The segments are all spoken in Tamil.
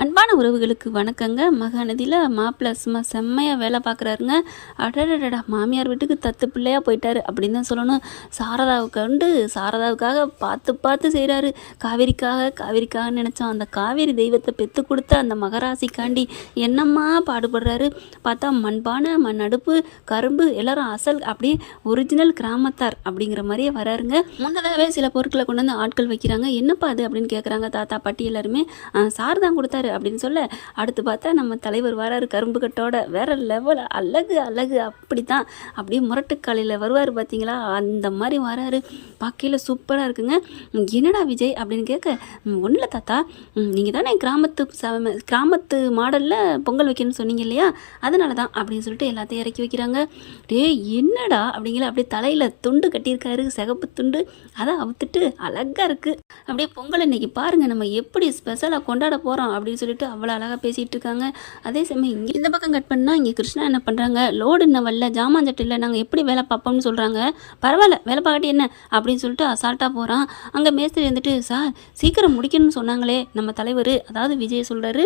அன்பான உறவுகளுக்கு வணக்கங்க. மகாநதியில் மாப்பிள்ளை சும்மா செம்மையாக வேலை பார்க்குறாருங்க. அடடடடா மாமியார் வீட்டுக்கு தத்து பிள்ளையாக போயிட்டாரு அப்படின்னு தான் சொல்லணும். சாரதாவுக்கு கண்டு சாரதாவுக்காக பார்த்து பார்த்து செய்கிறாரு காவேரிக்காக காவேரிக்காக நினச்சோம். அந்த காவேரி தெய்வத்தை பெற்று கொடுத்த அந்த மகராசிக்காண்டி என்னம்மா பாடுபடுறாரு. பார்த்தா மண்பானை மண் அடுப்பு கரும்பு எல்லாரும் அசல் அப்படியே ஒரிஜினல் கிராமத்தார் அப்படிங்கிற மாதிரியே வராருங்க. முன்னதாகவே சில பொருட்களை கொண்டு வந்து ஆட்கள் வைக்கிறாங்க. என்னப்பா அது அப்படின்னு கேட்குறாங்க தாத்தா பாட்டி எல்லாருமே. சாரதா கொடுத்தா தான் அப்படின்னு சொல்ல அடுத்து பார்த்தா நம்ம தலைவர் வராரு கரும்பு கட்டோட வேற லெவல் அழகு அழகு அப்படி தான் அப்படியே முரட்டுக்காலையில் வருவார் பார்த்தீங்களா அந்த மாதிரி வராரு. பார்க்கையில் சூப்பராக இருக்குங்க. என்னடா விஜய் அப்படின்னு கேட்க ஒன்றும் இல்லை தாத்தா. நீங்கள் தானே கிராமத்து சம- கிராமத்து மாடலில் பொங்கல் வைக்கணும்னு சொன்னீங்க இல்லையா? அதனால தான் அப்படின்னு சொல்லிட்டு எல்லாத்தையும் இறக்கி வைக்கிறாங்க. டேய் என்னடா அப்படிங்கிற அப்படியே தலையில் துண்டு கட்டியிருக்காரு சிகப்பு துண்டு. அதை அவுத்துட்டு அழகாக இருக்குது அப்படியே பொங்கல் இன்னைக்கு பாருங்க நம்ம எப்படி ஸ்பெஷலாக கொண்டாட போகிறோம் அப்படின்னு அப்படின்னு சொல்லிட்டு அவ்வளோ அழகாக பேசிகிட்டு இருக்காங்க. அதே சமயம் இங்கே இந்த பக்கம் கட் பண்ணால் இங்கே கிருஷ்ணா என்ன பண்ணுறாங்க லோடு இன்னும் வரல. ஜாமான் சட்டில் நாங்கள் எப்படி வேலை பார்ப்போம்னு சொல்கிறாங்க பரவாயில்ல. வேலை பார்க்கட்டி என்ன? அப்படின்னு சொல்லிட்டு அசால்ட்டாக போகிறான் அங்கே மேஸ்திரி வந்துட்டு சார் சீக்கிரம் முடிக்கணும்னு சொன்னாங்களே நம்ம தலைவர். அதாவது விஜய் சொல்கிறாரு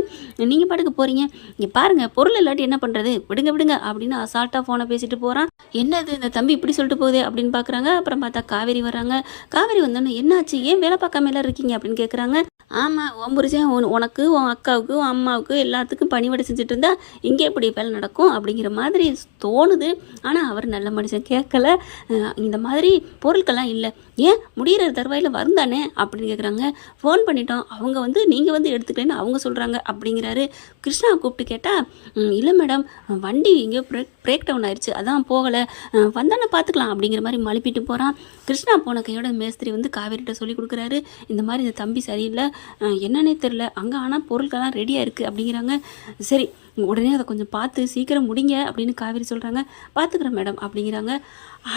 நீங்கள் பாட்டுக்கு போகிறீங்க இங்கே பாருங்கள் பொருள் இல்லாட்டி என்ன பண்ணுறது விடுங்க விடுங்க. அப்படின்னு அசால்ட்டாக ஃபோனை பேசிட்டு போகிறான் என்னது? இந்த தம்பி இப்படி சொல்லிட்டு போகுதே? அப்படின்னு பார்க்குறாங்க அப்புறம் பார்த்தா காவேரி வராங்க காவேரி வந்தோன்னே என்னாச்சு? ஏன் வேலை பார்க்காம எல்லாம் இருக்கீங்க? அப்படின்னு கேட்குறாங்க ஆமாம் உன் புருஷன் உன் உனக்கு உன் அக்காவுக்கு உன் அம்மாவுக்கு எல்லாத்துக்கும் பணிவிடை செஞ்சுட்டு இருந்தா இங்கே எப்படி வேலை நடக்கும் அப்படிங்கிற மாதிரி தோணுது. ஆனால் அவர் நல்ல மனுஷன் கேட்கல. இந்த மாதிரி பொருட்கள்லாம் இல்லை. ஏன் முடிகிற தருவாயில் வருந்தானே அப்படின்னு கேட்குறாங்க ஃபோன் பண்ணிட்டோம். அவங்க வந்து நீங்கள் வந்து எடுத்துக்கலன்னு அவங்க சொல்கிறாங்க அப்படிங்கிறாரு. கிருஷ்ணா கூப்பிட்டு கேட்டால் இல்லை மேடம். வண்டி எங்கேயோ பிரேக் பிரேக் டவுன் ஆயிடுச்சு அதான் போகலை. வந்தானே பார்த்துக்கலாம் அப்படிங்கிற மாதிரி மழுப்பிட்டு போகிறான் கிருஷ்ணா போன கையோட மேஸ்திரி வந்து காவேரிட்ட சொல்லி கொடுக்குறாரு. இந்த மாதிரி இந்த தம்பி சரியில்லை. என்னன்னே தெரில அங்கே ஆனால் பொருட்கள்லாம் ரெடியாக இருக்குது அப்படிங்கிறாங்க. சரி உடனே அதை கொஞ்சம் பார்த்து சீக்கிரம் முடிங்க. அப்படின்னு காவேரி சொல்கிறாங்க பார்த்துக்குறேன் மேடம். அப்படிங்கிறாங்க.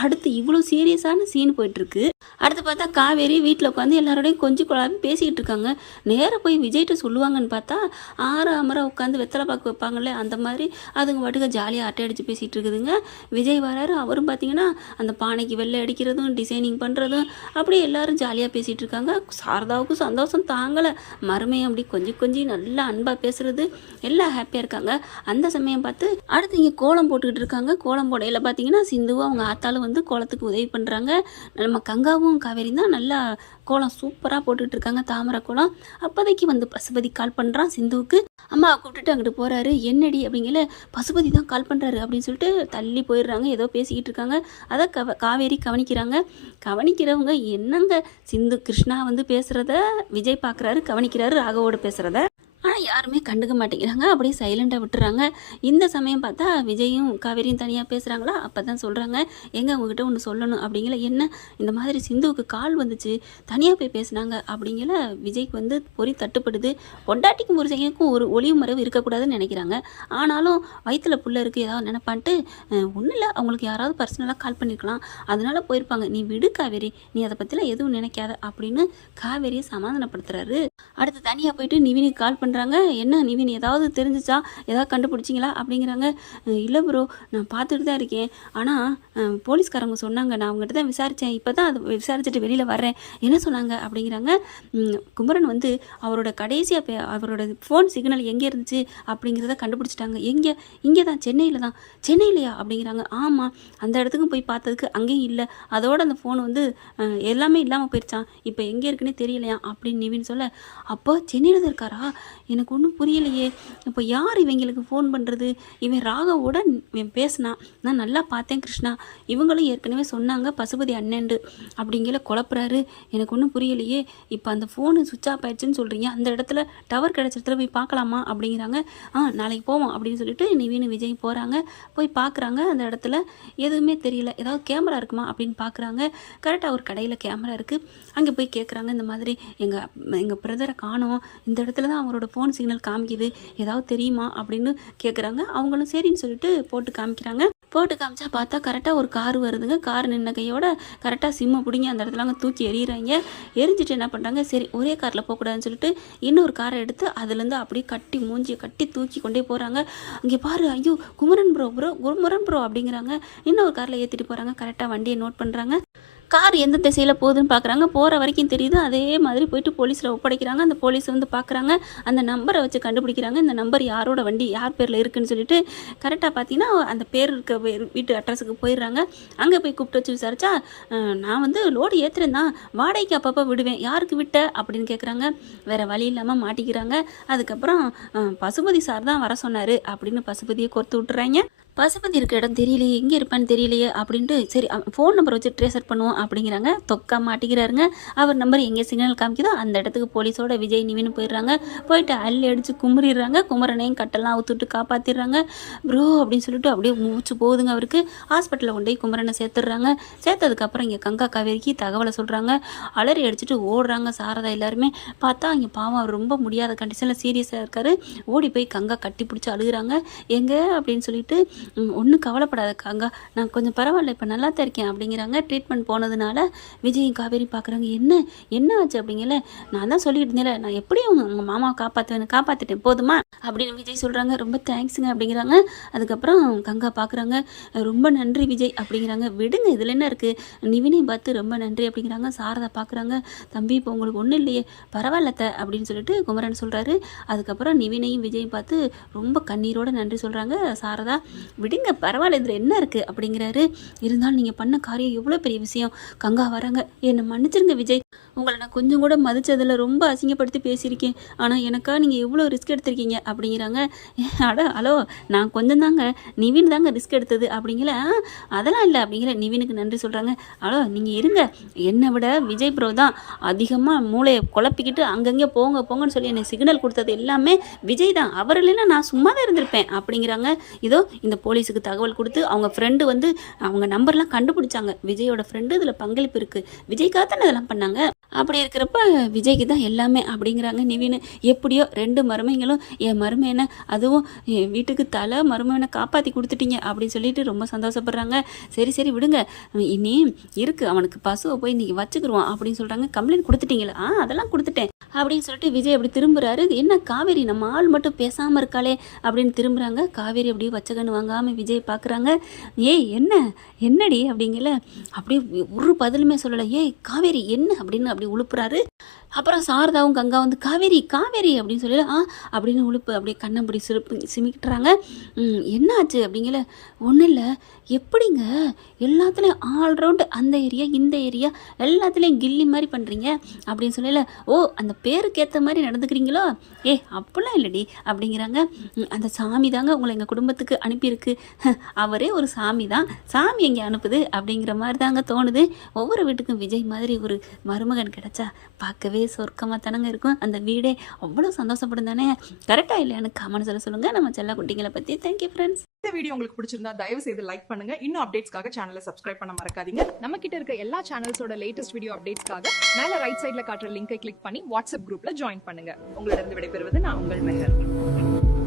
அடுத்து இவ்வளோ சீரியஸான சீன் போயிட்டுருக்கு அடுத்து பார்த்தா காவேரி வீட்டில் உட்காந்து எல்லாரோடையும் கொஞ்சம் குழாவி பேசிக்கிட்டு இருக்காங்க நேராக போய் விஜய்கிட்ட சொல்லுவாங்கன்னு பார்த்தா ஆறு அமர உட்காந்து வெத்தலை பாக்கு வைப்பாங்களே அந்த மாதிரி அதுங்க பாட்டுக்கு ஜாலியாக அட்டை அடித்து பேசிகிட்டு இருக்குதுங்க விஜய் வராரு அவரும் பார்த்தீங்கன்னா அந்த பானைக்கு வெள்ளை அடிக்கிறதும் டிசைனிங் பண்ணுறதும் அப்படியே எல்லாரும் ஜாலியாக பேசிகிட்டு இருக்காங்க சாரதாவுக்கும் சந்தோஷம் தாங்கலை. மருமையும் அப்படி கொஞ்சம் கொஞ்சம் நல்லா அன்பாக பேசுறது எல்லாம் ஹாப்பியாக இருக்காங்க. அந்த சமயம் பார்த்து அடுத்து இங்கே கோலம் போட்டுக்கிட்டு இருக்காங்க கோலம் போடையில் பார்த்தீங்கன்னா சிந்துவும் அவங்க ஆத்தாலும் வந்து கோலத்துக்கு உதவி பண்ணுறாங்க நம்ம கங்காவும் காவேரி தான் நல்லா கோலம் சூப்பராக போட்டுட்ருக்காங்க இருக்காங்க தாமரை கோலம். அப்போதைக்கு வந்து பசுபதி கால் பண்ணுறான் சிந்துவுக்கு. அம்மாவை கூப்பிட்டுட்டு அங்கிட்டு போகிறாரு என்னடி? அப்படிங்கல. பசுபதி தான் கால் பண்ணுறாரு அப்படின்னு சொல்லிட்டு தள்ளி போயிடுறாங்க. ஏதோ பேசிக்கிட்டு இருக்காங்க. அதை கவ காவேரி கவனிக்கிறாங்க. கவனிக்கிறவங்க என்னங்க சிந்து கிருஷ்ணா வந்து பேசுகிறத விஜய் பார்க்குறாரு கவனிக்கிறாரு ராகவோட பேசுகிறத ஆனால் யாருமே கண்டுக்க மாட்டேங்கிறாங்க. அப்படியே சைலண்டாக விட்டுறாங்க. இந்த சமயம் பார்த்தா விஜயும் காவேரியும் தனியாக பேசுகிறாங்களா அப்போ தான் சொல்கிறாங்க எங்கே உங்ககிட்ட ஒன்று சொல்லணும்? அப்படிங்கல என்ன? இந்த மாதிரி சிந்துவுக்கு கால் வந்துச்சு. தனியாக போய் பேசுனாங்க. அப்படிங்கிற விஜய்க்கு வந்து பொறி தட்டுப்படுது. பொண்டாட்டிக்கும் புருஷனுக்கும் ஒரு ஒளிவு மறைவு இருக்கக்கூடாதுன்னு நினைக்கிறாங்க. ஆனாலும் வயிற்றில் புள்ள இருக்குது ஏதாவது நினைப்பான்ட்டு ஒன்றும் இல்லை. அவங்களுக்கு யாராவது பர்சனலாக கால் பண்ணியிருக்கலாம் அதனால் போயிருப்பாங்க. நீ விடு காவேரி. நீ அதை பற்றிலாம் எதுவும் நினைக்காத. அப்படின்னு காவேரியை சமாதானப்படுத்துறாரு. அடுத்து தனியாக போயிட்டு நிவினுக்கு கால் பண்ணுறாங்க என்ன நிவின் ஏதாவது தெரிஞ்சிச்சா? ஏதாவது கண்டுபிடிச்சிங்களா? அப்படிங்கிறாங்க. இல்லை ப்ரோ நான் பார்த்துட்டு தான் இருக்கேன். ஆனால் போலீஸ்காரங்க சொன்னாங்க. நான் அவங்ககிட்ட தான் விசாரித்தேன் இப்போ தான் அது விசாரிச்சுட்டு வெளியில் வர்றேன். என்ன சொன்னாங்க? அப்படிங்கிறாங்க. குமரன் வந்து அவரோட கடைசியாக பே அவரோட ஃபோன் சிக்னல் எங்கே இருந்துச்சு? அப்படிங்கிறத கண்டுபிடிச்சிட்டாங்க. எங்கே? இங்கே தான். சென்னையில் தான். சென்னையிலையா? அப்படிங்கிறாங்க. ஆமாம் அந்த இடத்துக்கும் போய் பார்த்ததுக்கு அங்கேயும் இல்லை. அதோட அந்த ஃபோன் வந்து எல்லாமே இல்லாமல் போயிடுச்சான் இப்போ எங்கே இருக்குன்னே தெரியலையா? அப்படின்னு நிவின் சொல்ல அப்போ சென்னையில் தான் இருக்காரா? எனக்கு ஒன்றும் புரியலையே. இப்போ யார் இவங்களுக்கு ஃபோன் பண்ணுறது இவன் ராகவோட இவன் பேசினான் நான் நல்லா பார்த்தேன் கிருஷ்ணா. இவங்களும் ஏற்கனவே சொன்னாங்க பசுபதி அண்ணன்டு அப்படிங்கிற குழப்புறாரு. எனக்கு ஒன்றும் புரியலையே. இப்போ அந்த ஃபோனு சுவிட்ச் ஆஃப் ஆயிடுச்சுன்னு சொல்கிறீங்க அந்த இடத்துல டவர் கிடைச்ச இடத்துல போய் பார்க்கலாமா? அப்படிங்கிறாங்க. ஆ நாளைக்கு போவோம் அப்படின்னு சொல்லிட்டு நிவீன் விஜய் போகிறாங்க போய் பார்க்குறாங்க. அந்த இடத்துல எதுவுமே தெரியல. ஏதாவது கேமரா இருக்குமா? அப்படின்னு பார்க்குறாங்க. கரெக்டாக ஒரு கடையில் கேமரா இருக்குது அங்கே போய் கேட்குறாங்க இந்த மாதிரி எங்கள் எங்கள் பிரதரை காணோம் இந்த இடத்துல தான் அவரோட ஃபோன் சிக்னல் காமிக்குது ஏதாவது தெரியுமா அப்படின்னு கேட்குறாங்க அவங்களும் சரின்னு சொல்லிட்டு போட்டு காமிக்கிறாங்க. போட்டு காமிச்சா பார்த்தா கரெக்டாக ஒரு கார் வருதுங்க. கார் நின்ன கையோட கரெக்டாக சிம்மை பிடிங்கி அந்த இடத்துல அங்கே தூக்கி எறிகிறாங்க எரிஞ்சிட்டு என்ன பண்ணுறாங்க சரி ஒரே காரில் போகக்கூடாதுன்னு சொல்லிட்டு இன்னொரு காரை எடுத்து அதுலேருந்து அப்படியே கட்டி மூஞ்சியை கட்டி தூக்கி கொண்டே போகிறாங்க அங்கே பாரு ஐயோ Kumaran bro bro Kumaran bro அப்படிங்கிறாங்க. இன்னொரு காரில் ஏற்றிட்டு போகிறாங்க கரெக்டாக வண்டியை நோட் பண்ணுறாங்க கார் எந்த திசையில் போகுதுன்னு பார்க்குறாங்க போகிற வரைக்கும் தெரியுது. அதே மாதிரி போயிட்டு போலீஸில் ஒப்படைக்கிறாங்க. அந்த போலீஸ் வந்து பார்க்குறாங்க அந்த நம்பரை வச்சு கண்டுபிடிக்கிறாங்க. இந்த நம்பர் யாரோட வண்டி யார் பேரில் இருக்குன்னு சொல்லிட்டு கரெக்டாக பார்த்தீங்கன்னா அந்த பேர் இருக்க வீட்டு அட்ரஸுக்கு போயிடுறாங்க. அங்கே போய் கூப்பிட்டு வச்சு விசாரிச்சா நான் வந்து லோடு ஏற்றுறேன் தான். வாடகைக்கு அப்பப்போ விடுவேன். யாருக்கு விட்ட? அப்படின்னு கேட்குறாங்க வேற வழி இல்லாமல் மாட்டிக்கிறாங்க. அதுக்கப்புறம் பசுபதி சார் தான் வர சொன்னார். அப்படின்னு பசுபதியை கோர்த்து விட்டுறாங்க. பசுபதி இருக்க இடம் தெரியலையே எங்கே இருப்பான்னு தெரியலையே அப்படின்ட்டு சரி ஃபோன் நம்பர் வச்சு ட்ரேசர் பண்ணுவோம் அப்படிங்கிறாங்க. தொக்கா மாட்டிக்கிறாருங்க. அவர் நம்பர் எங்கே சிக்னல் காமிக்குதோ அந்த இடத்துக்கு போலீஸோட விஜய் நிவின்னு போயிடுறாங்க. போயிட்டு அள்ளி அடித்து குமுறிடுறாங்க. குமரனையும் கட்டெல்லாம் அவுத்துட்டு காப்பாற்றிடுறாங்க ப்ரோ அப்படின்னு சொல்லிட்டு அப்படியே மூச்சு போகுதுங்க அவருக்கு. ஹாஸ்பிட்டலில் கொண்டு போய் குமரனை சேர்த்துடுறாங்க. சேர்த்ததுக்கப்புறம் இங்கே கங்கா காவேரிக்கு தகவலை சொல்கிறாங்க அலறி அடிச்சுட்டு ஓடுறாங்க சாரதா எல்லாருமே. பார்த்தா இங்கே பாவம் அவர் ரொம்ப முடியாத கண்டிஷனில் சீரியஸாக இருக்காரு. ஓடி போய் கங்கா கட்டி பிடிச்சி அழுகுறாங்க. எங்கே? அப்படின்னு சொல்லிட்டு ஒன்றும் கவலைப்படாதக்காங்க. கங்கா நான் கொஞ்சம் பரவாயில்ல இப்போ நல்லா தான் இருக்கேன் அப்படிங்கிறாங்க. ட்ரீட்மெண்ட் போனதுனால விஜயும் காவேரி பார்க்குறாங்க என்ன? என்ன ஆச்சு அப்படிங்கல? நான் தான் சொல்லிட்டு இருந்தேன் நான் எப்படியும் உங்கள் உங்கள் மாமாவை காப்பாற்றுவேன் காப்பாற்றிட்டேன் போதுமா? அப்படின்னு விஜய் சொல்கிறாங்க ரொம்ப தேங்க்ஸுங்க அப்படிங்கிறாங்க. அதுக்கப்புறம் கங்கா பார்க்குறாங்க ரொம்ப நன்றி விஜய் அப்படிங்கிறாங்க. விடுங்க இதில் என்ன இருக்குது நிவினை பார்த்து ரொம்ப நன்றி அப்படிங்கிறாங்க. சாரதா பார்க்குறாங்க தம்பி இப்போ உங்களுக்கு ஒன்றும் இல்லையே. பரவாயில்லத்த அப்படின்னு சொல்லிட்டு குமரன் சொல்கிறாரு அதுக்கப்புறம் நிவினையும் விஜயும் பார்த்து ரொம்ப கண்ணீரோட நன்றி சொல்கிறாங்க சாரதா விடுங்க பரவாயில்ல இதில் என்ன இருக்குது அப்படிங்கிறாரு. இருந்தாலும் நீங்கள் பண்ண காரியம் எவ்வளோ பெரிய விஷயம்? கங்கா வராங்க. என்னை மன்னிச்சிருங்க விஜய். உங்களை நான் கொஞ்சம் கூட மதித்ததில் ரொம்ப அசிங்கப்படுத்தி பேசியிருக்கேன். ஆனால் எனக்கா நீங்கள் எவ்வளோ ரிஸ்க் எடுத்திருக்கீங்க அப்படிங்கிறாங்க. அட ஹலோ நான் கொஞ்சம் தாங்க நிவின் தாங்க ரிஸ்க் எடுத்தது அப்படிங்கிற அதெல்லாம் இல்லை அப்படிங்கிற நிவினுக்கு நன்றி சொல்கிறாங்க ஹலோ நீங்கள் இருங்க. என்னை விட விஜய் ப்ரோ தான் அதிகமாக மூளையை குழப்பிக்கிட்டு அங்கங்கே போங்க போங்கன்னு சொல்லி என்னை சிக்னல் கொடுத்தது எல்லாமே விஜய் தான். அவர் இல்லைன்னா நான் சும்மா தான் இருந்திருப்பேன் அப்படிங்கிறாங்க. இதோ இந்த போலீஸுக்கு தகவல் கொடுத்து அவங்க ஃப்ரெண்டு வந்து அவங்க நம்பர்லாம் கண்டுபிடிச்சாங்க. விஜயோட ஃப்ரெண்டு இதில் பங்களிப்பு இருக்குது விஜய்க்காக தானே இதெல்லாம் பண்ணாங்க. அப்படி இருக்கிறப்ப விஜய்க்கு தான் எல்லாமே அப்படிங்கிறாங்க. நிவின் எப்படியோ ரெண்டு மருமைங்களும் என் மருமையனை அதுவும் என் வீட்டுக்கு தலை மருமையனை காப்பாற்றி கொடுத்துட்டீங்க அப்படின்னு சொல்லிட்டு ரொம்ப சந்தோஷப்படுறாங்க. சரி சரி விடுங்க. இனி இருக்குது அவனுக்கு பசுவை போய் இன்றைக்கி வச்சுக்கிருவான் அப்படின்னு சொல்கிறாங்க கம்ப்ளைண்ட் கொடுத்துட்டீங்களா? ஆ அதெல்லாம் கொடுத்துட்டேன் அப்படின்னு சொல்லிட்டு விஜய் அப்படி திரும்புகிறாரு என்ன காவேரி நம்ம ஆள் மட்டும் பேசாமல் இருக்காளே அப்படின்னு திரும்புகிறாங்க காவேரி அப்படியே வச்சகன்னு வாங்காமல் விஜய் பார்க்குறாங்க ஏய் என்ன? என்னடி அப்படிங்கல அப்படியே ஒரு பதிலுமே சொல்லலை. ஏய் காவேரி என்ன அப்படின்னு அப்படி உழுப்புறாரு. அப்புறம் சாரதாவும் கங்கா வந்து காவேரி காவேரி அப்படின்னு சொல்லி ஆ அப்படின்னு உழுப்பு அப்படியே கண்ணை அப்படி சிரிப்பு சிமிக்கிட்டுறாங்க. என்ன என்னாச்சு? அப்படிங்கல ஒன்றும் இல்லை. எப்படிங்க? எல்லாத்துலேயும் ஆல்ரவுண்டு அந்த ஏரியா இந்த ஏரியா எல்லாத்துலேயும் கில்லி மாதிரி பண்ணுறீங்க அப்படின்னு சொல்லல ஓ அந்த பேருக்கு ஏற்ற மாதிரி நடந்துக்கிறீங்களோ? ஏ அப்படிலாம் இல்லடி அப்படிங்கிறாங்க. அந்த சாமி தாங்க உங்களை எங்கள் குடும்பத்துக்கு அனுப்பியிருக்கு. அவரே ஒரு சாமி தான். சாமி எங்கே அனுப்புது? அப்படிங்கிற மாதிரி தாங்க தோணுது. ஒவ்வொரு வீட்டுக்கும் விஜய் மாதிரி ஒரு மருமகன் கிடைச்சா பார்க்கவே சொர்க்கமாக தானங்க இருக்கும். அந்த வீடே அவ்வளோ சந்தோஷப்படும் தானே? கரெக்டாக இல்லையான்னு கமெண்ட் சொல்ல சொல்லுங்கள் நம்ம செல்ல குட்டிங்களை பற்றி தேங்க்யூ ஃப்ரெண்ட்ஸ் இந்த வீடியோ உங்களுக்கு பிடிச்சிருந்தா தயவு செய்து லைக் பண்ணுங்க. இன்னும் அப்டேட்ஸ்க்காக சேனலை சப்ஸ்கிரைப் பண்ண மறக்காதீங்க. நம்ம கிட்ட இருக்க எல்லா சேனல்ஸோட லேட்டஸ்ட் வீடியோ அப்டேட்ஸ்க்காக மேல ரைட் சைடுல காட்டுற லிங்கை கிளிக் பண்ணி வாட்ஸ்அப் குரூப்ல ஜாயின் பண்ணுங்க. உங்களிடம் விடைபெறுவது நான் உங்கள் மெஹர்.